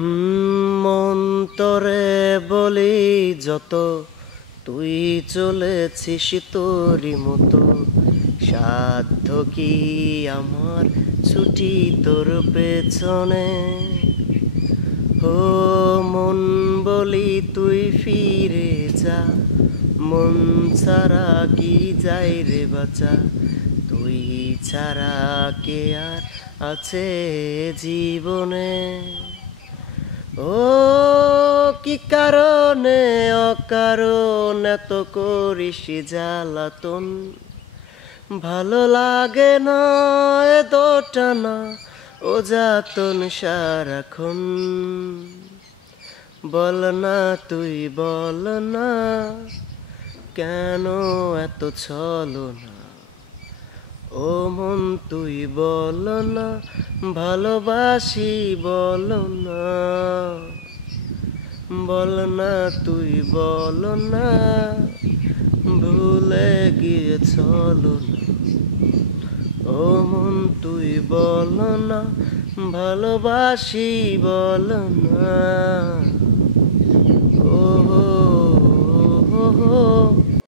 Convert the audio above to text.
মন তোরে বলি যত, তুই চলেছিস তোরই মতো। সাধ্য কি আমার ছুটি তোর পেছনে। ও মন বলি তুই ফিরে যা, মন ছাড়া কি যায় রে বাঁচা। তুই ছাড়া কে আর আছে জীবনে। ও কি কারণে অকারণ এত করিস জ্বালাতন। ভালো লাগে না এ দোটানা ও যাতন সারাক্ষণ। বল না তুই বল না, কেন এত ছলনা। ও মন তুই বল না, ভালোবাসি বল না। বল না তুই বল না, ভুলে গিয়েছল না। ও মন তুই বল না, ভালোবাসি বল না।